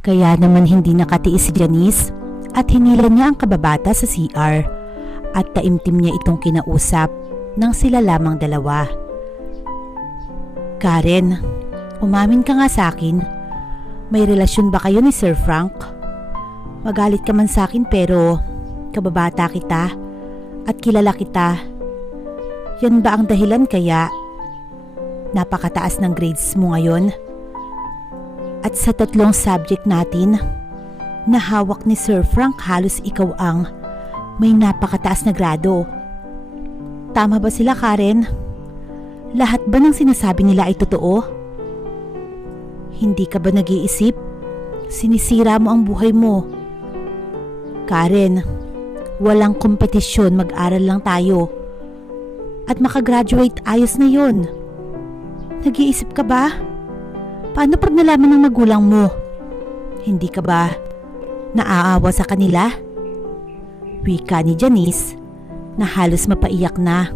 Kaya naman hindi nakatiis si Janice at hinila niya ang kababata sa CR at taimtim niya itong kinausap nang sila lamang dalawa. Karen, umamin ka nga sa akin. May relasyon ba kayo ni Sir Frank? Magalit ka man sa akin pero kababata kita at kilala kita. Yan ba ang dahilan kaya napakataas ng grades mo ngayon? At sa 3 subject natin na hawak ni Sir Frank, halos ikaw ang may napakataas na grado. Tama ba sila, Karen? Lahat ba ng sinasabi nila ay totoo? Hindi ka ba nag-iisip? Sinisira mo ang buhay mo. Karen, walang kompetisyon, mag-aral lang tayo. At makagraduate, ayos na yon. Nag-iisip ka ba? Paano pag nalaman ng magulang mo? Hindi ka ba naaawa sa kanila? Wika ni Janice na halos mapaiyak na.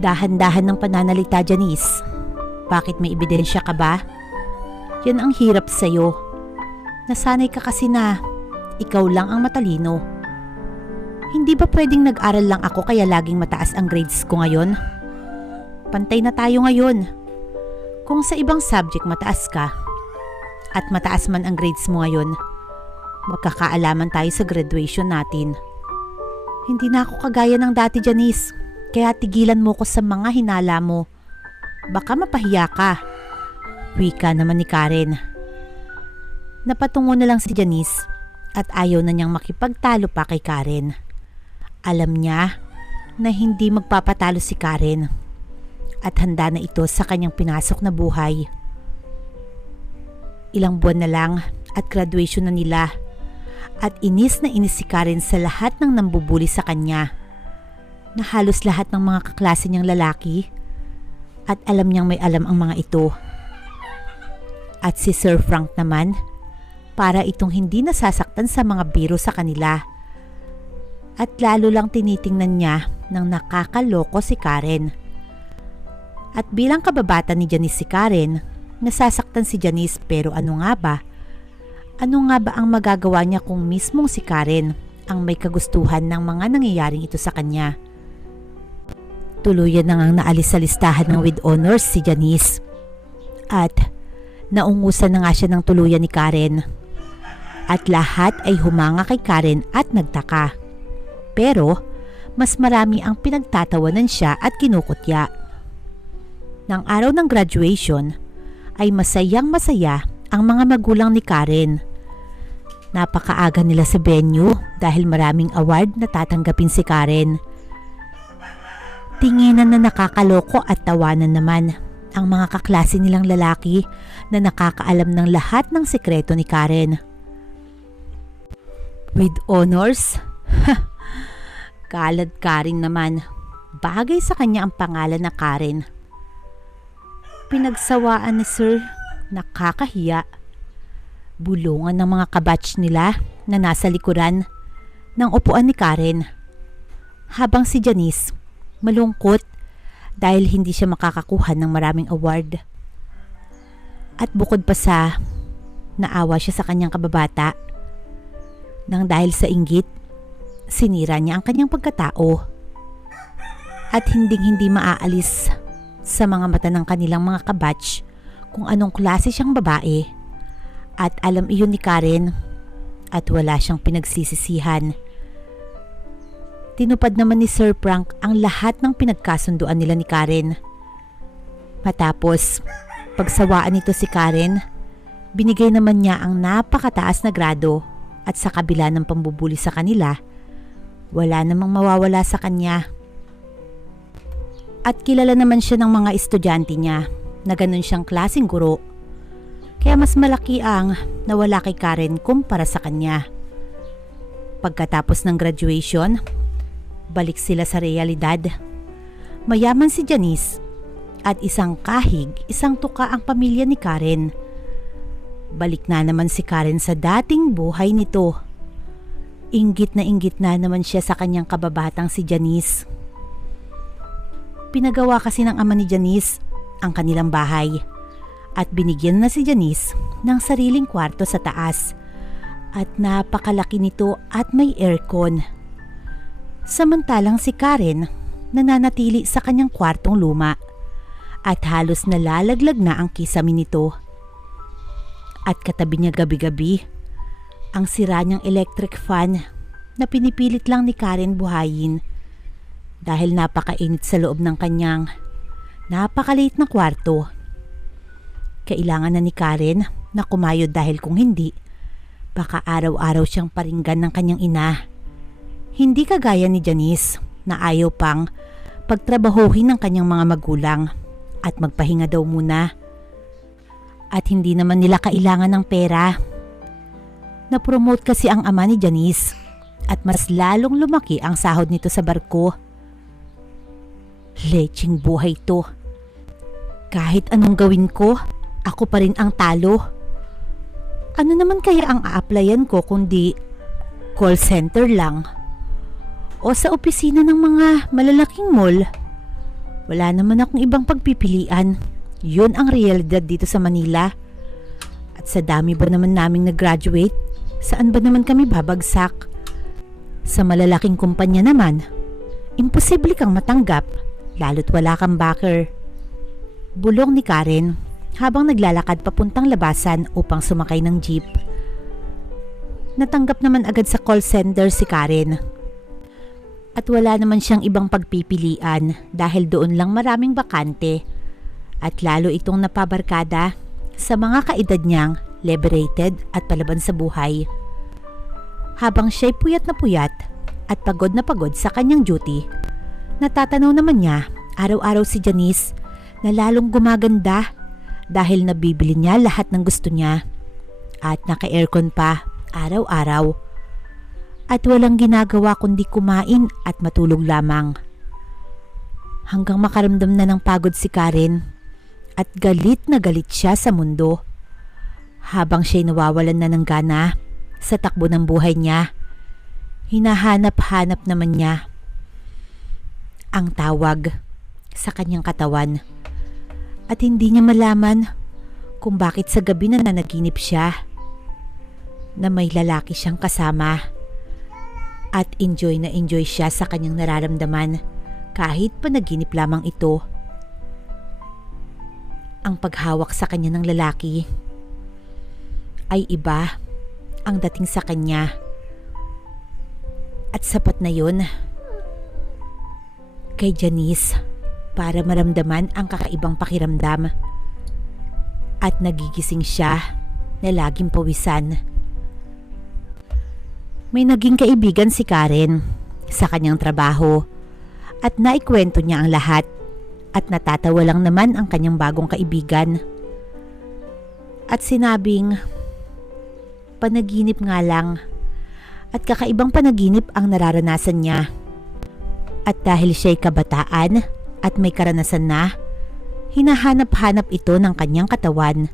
Dahan-dahan ng pananalita, Janice. Bakit may ebidensya ka ba? Yan ang hirap sa'yo. Nasanay ka kasi na ikaw lang ang matalino. Hindi ba pwedeng nag-aral lang ako kaya laging mataas ang grades ko ngayon? Pantay na tayo ngayon. Kung sa ibang subject mataas ka at mataas man ang grades mo ngayon, magkakaalaman tayo sa graduation natin. Hindi na ako kagaya ng dati, Janice, kaya tigilan mo ko sa mga hinala mo. Baka mapahiya ka. Wika naman ni Karen. Napatungo na lang si Janice at ayaw na niyang makipagtalo pa kay Karen. Alam niya na hindi magpapatalo si Karen at handa na ito sa kanyang pinasok na buhay. Ilang buwan na lang at graduation na nila at inis na inis si Karen sa lahat ng nambubuli sa kanya, na halos lahat ng mga kaklase niyang lalaki, at alam niyang may alam ang mga ito. At si Sir Frank naman, para itong hindi nasasaktan sa mga biro sa kanila, at lalo lang tinitingnan niya ng nakakaloko si Karen. At bilang kababata ni Janice si Karen, nasasaktan si Janice, pero ano nga ba? Ano nga ba ang magagawa niya kung mismong si Karen ang may kagustuhan ng mga nangyayaring ito sa kanya? Tuluyan na ngang naalis sa listahan ng with honors si Janice. At naungusan na nga siya ng tuluyan ni Karen. At lahat ay humanga kay Karen at nagtaka. Pero mas marami ang pinagtatawanan siya at kinukutya. Nang araw ng graduation ay masayang masaya ang mga magulang ni Karen. Napakaaga nila sa venue dahil maraming award na tatanggapin si Karen. Tinginan na nakakaloko at tawanan naman ang mga kaklase nilang lalaki na nakakaalam ng lahat ng sekreto ni Karen. With honors? Kalad Karen naman. Bagay sa kanya ang pangalan na Karen. Pinagsawaan ni Sir, nakakahiya. Bulungan ng mga kabatch nila na nasa likuran ng upuan ni Karen. Habang si Janice, malungkot dahil hindi siya makakakuha ng maraming award. At bukod pa sa naawa siya sa kanyang kababata, nang dahil sa inggit, sinira niya ang kanyang pagkatao. At hindi maaalis sa mga mata ng kanilang mga kabatch kung anong klase siyang babae, at alam iyon ni Karen at wala siyang pinagsisisihan. Tinupad naman ni Sir Frank ang lahat ng pinagkasunduan nila ni Karen. Matapos pagsawaan nito si Karen, binigay naman niya ang napakataas na grado, at sa kabila ng pambubuli sa kanila, wala namang mawawala sa kanya. At kilala naman siya ng mga estudyante niya na ganun siyang klaseng guro. Kaya mas malaki ang nawala kay Karen kumpara sa kanya. Pagkatapos ng graduation, balik sila sa realidad. Mayaman si Janice at isang kahig, isang tuka ang pamilya ni Karen. Balik na naman si Karen sa dating buhay nito. Inggit na naman siya sa kanyang kababatang si Janice. Pinagawa kasi ng ama ni Janice ang kanilang bahay at binigyan na si Janice ng sariling kwarto sa taas at napakalaki nito at may aircon. Samantalang si Karen nananatili sa kanyang kwartong luma at halos nalalaglag na ang kisame nito. At katabi niya gabi-gabi ang sira niyang electric fan na pinipilit lang ni Karen buhayin dahil napakainit sa loob ng kanyang napakaliit na kwarto. Kailangan na ni Karen na kumayod dahil kung hindi, baka araw-araw siyang paringgan ng kanyang ina. Hindi kagaya ni Janice na ayaw pang pagtrabahuhin ng kanyang mga magulang at magpahinga daw muna. At hindi naman nila kailangan ng pera. Na-promote kasi ang ama ni Janice at mas lalong lumaki ang sahod nito sa barko. Lecheng buhay to. Kahit anong gawin ko, ako pa rin ang talo. Ano naman kaya ang a-applyan ko kundi call center lang? O sa opisina ng mga malalaking mall? Wala naman akong ibang pagpipilian. Yun ang realidad dito sa Manila. At sa dami ba naman naming nag-graduate, saan ba naman kami babagsak? Sa malalaking kumpanya naman, imposible kang matanggap, lalo't wala kang backer. Bulong ni Karen habang naglalakad papuntang labasan upang sumakay ng jeep. Natanggap naman agad sa call center si Karen. At wala naman siyang ibang pagpipilian dahil doon lang maraming bakante. At lalo itong napabarkada sa mga kaedad niyang liberated at palaban sa buhay. Habang siya'y puyat at pagod na pagod sa kanyang duty, natatanaw naman niya araw-araw si Janice na lalong gumaganda dahil nabibili niya lahat ng gusto niya at naka-aircon pa araw-araw. At walang ginagawa kundi kumain at matulog lamang. Hanggang makaramdam na ng pagod si Karen at galit na galit siya sa mundo. Habang siya'y nawawalan na ng gana sa takbo ng buhay niya, hinahanap-hanap naman niya ang tawag sa kanyang katawan. At hindi niya malaman kung bakit sa gabi na nanaginip siya na may lalaki siyang kasama. At enjoy na enjoy siya sa kanyang nararamdaman kahit panaginip lamang ito. Ang paghawak sa kanya ng lalaki ay iba ang dating sa kanya. At sapat na yun kay Janice para maramdaman ang kakaibang pakiramdam. At nagigising siya na laging pawisan. May naging kaibigan si Karen sa kanyang trabaho at naikwento niya ang lahat at natatawa lang naman ang kanyang bagong kaibigan. At sinabing, panaginip nga lang at kakaibang panaginip ang nararanasan niya. At dahil siya'y kabataan at may karanasan na, hinahanap-hanap ito ng kanyang katawan.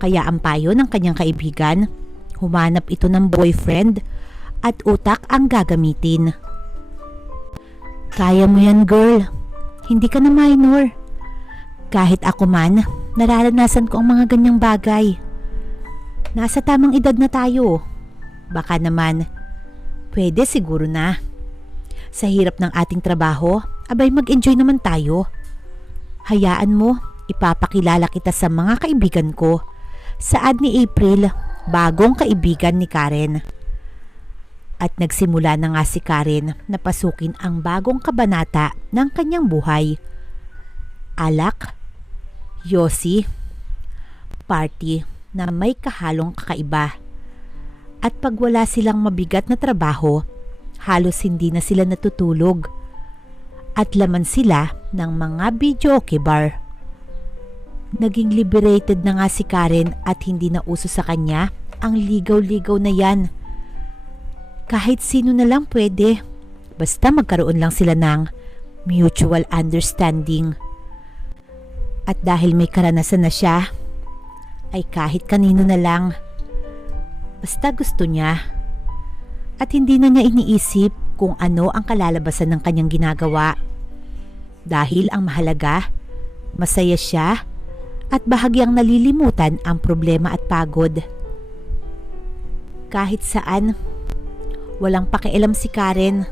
Kaya ang payo ng kanyang kaibigan, humanap ito ng boyfriend at utak ang gagamitin. Kaya mo yan, girl. Hindi ka na minor. Kahit ako man, nararanasan ko ang mga ganyang bagay. Nasa tamang edad na tayo. Baka naman, pwede siguro na. Sa hirap ng ating trabaho, abay mag-enjoy naman tayo. Hayaan mo, ipapakilala kita sa mga kaibigan ko. Saad ni April, bagong kaibigan ni Karen. At nagsimula na nga si Karen na pasukin ang bagong kabanata ng kanyang buhay. Alak, yosi, party na may kahalong kakaiba. At pag wala silang mabigat na trabaho, halos hindi na sila natutulog. At laman sila ng mga videoke bar. Naging liberated na nga si Karen at hindi na uso sa kanya ang ligaw-ligaw na yan. Kahit sino na lang pwede, basta magkaroon lang sila ng mutual understanding. At dahil may karanasan na siya, ay kahit kanino na lang, basta gusto niya. At hindi na niya iniisip kung ano ang kalalabasan ng kanyang ginagawa. Dahil ang mahalaga, masaya siya at bahagyang nalilimutan ang problema at pagod. Kahit saan, walang pakialam si Karen.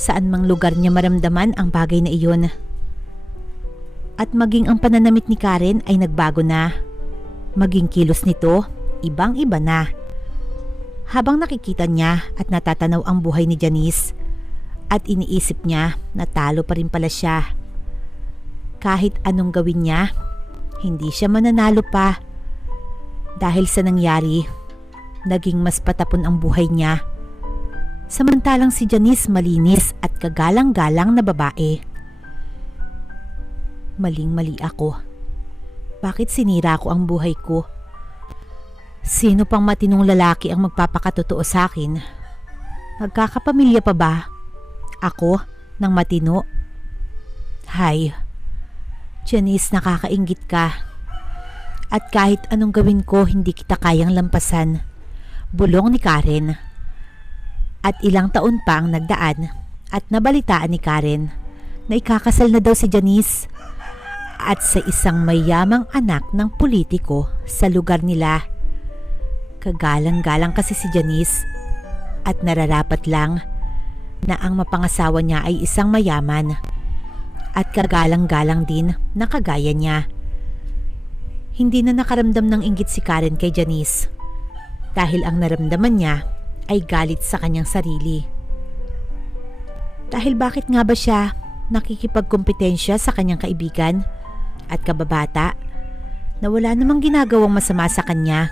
Saan mang lugar niya maramdaman ang bagay na iyon. At maging ang pananamit ni Karen ay nagbago na. Maging kilos nito, ibang-iba na. Habang nakikita niya at natatanaw ang buhay ni Janice, at iniisip niya na talo pa rin pala siya. Kahit anong gawin niya, hindi siya mananalo pa. Dahil sa nangyari, naging mas patapon ang buhay niya. Samantalang si Janice malinis at kagalang-galang na babae. Maling-mali ako. Bakit sinira ko ang buhay ko? Sino pang matinong lalaki ang magpapakatotoo sa akin? Magkakapamilya pa ba ako ng matino? Hay, Janice, nakakainggit ka. At kahit anong gawin ko, hindi kita kayang lampasan. Bulong ni Karen. At ilang taon pa ang nagdaan at nabalitaan ni Karen na ikakasal na daw si Janice at sa isang mayamang anak ng politiko sa lugar nila. Kagalang-galang kasi si Janice at nararapat lang na ang mapangasawa niya ay isang mayaman at kagalang-galang din na kagaya niya. Hindi na nakaramdam ng inggit si Karen kay Janice dahil ang naramdaman niya ay galit sa kanyang sarili. Dahil bakit nga ba siya nakikipagkompetensya sa kanyang kaibigan at kababata na wala namang ginagawang masama sa kanya?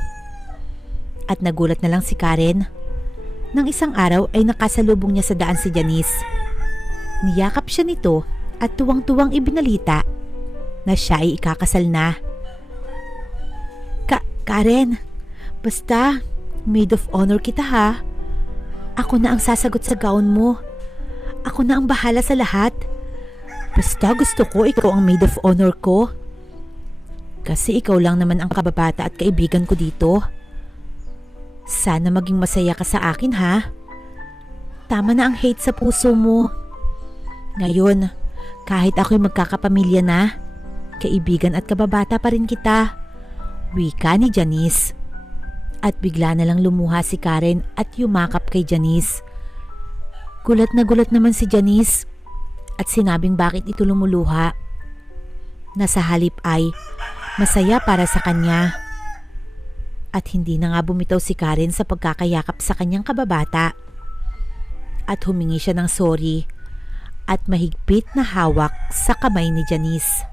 At nagulat na lang si Karen nang isang araw ay nakasalubong niya sa daan si Janice. Niyakap siya nito at tuwang-tuwang ibinalita na siya ay ikakasal na. Karen, basta maid of honor kita ha. Ako na ang sasagot sa gown mo. Ako na ang bahala sa lahat. Basta gusto ko ikaw ang maid of honor ko. Kasi ikaw lang naman ang kababata at kaibigan ko dito. Sana maging masaya ka sa akin ha. Tama na ang hate sa puso mo. Ngayon, kahit ako'y magkakapamilya na, kaibigan at kababata pa rin kita. Wika ni Janice. At bigla na lang lumuha si Karen at yumakap kay Janice. Gulat na gulat naman si Janice at sinabing bakit ito lumuluha. Nasa halip ay masaya para sa kanya. At hindi na nga bumitaw si Karen sa pagkakayakap sa kanyang kababata. At humingi siya ng sorry at mahigpit na hawak sa kamay ni Janice.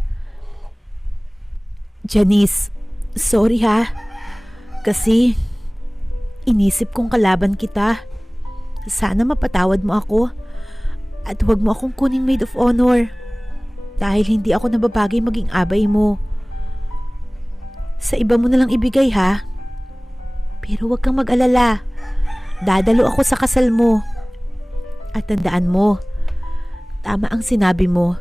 Janice, sorry ha. Kasi inisip kong kalaban kita. Sana mapatawad mo ako at huwag mo akong kuning maid of honor dahil hindi ako nababagay maging abay mo. Sa iba mo na lang ibigay ha. Pero huwag kang mag-alala. Dadalo ako sa kasal mo. At tandaan mo, tama ang sinabi mo.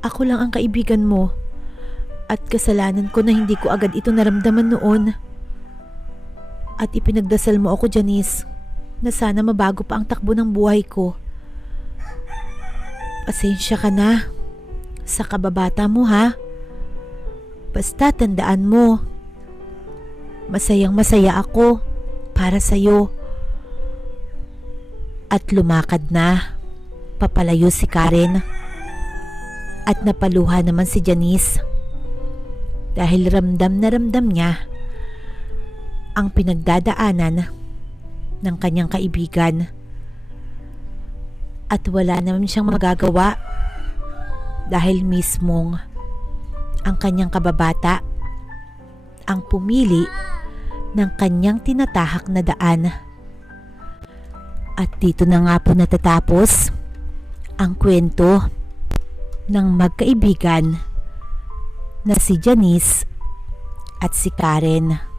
Ako lang ang kaibigan mo. At kasalanan ko na hindi ko agad ito naramdaman noon. At ipinagdasal mo ako, Janice, na sana mabago pa ang takbo ng buhay ko. Pasensya ka na sa kababata mo ha. Basta tandaan mo, masayang masaya ako para sa'yo. At lumakad na papalayo si Karen. At napaluha naman si Janice dahil ramdam na ramdam niya ang pinagdadaanan ng kanyang kaibigan. At wala naman siyang magagawa dahil mismong ang kanyang kababata ang pumili ng kanyang tinatahak na daan. At dito na nga po natatapos ang kwento ng magkaibigan na si Janice at si Karen.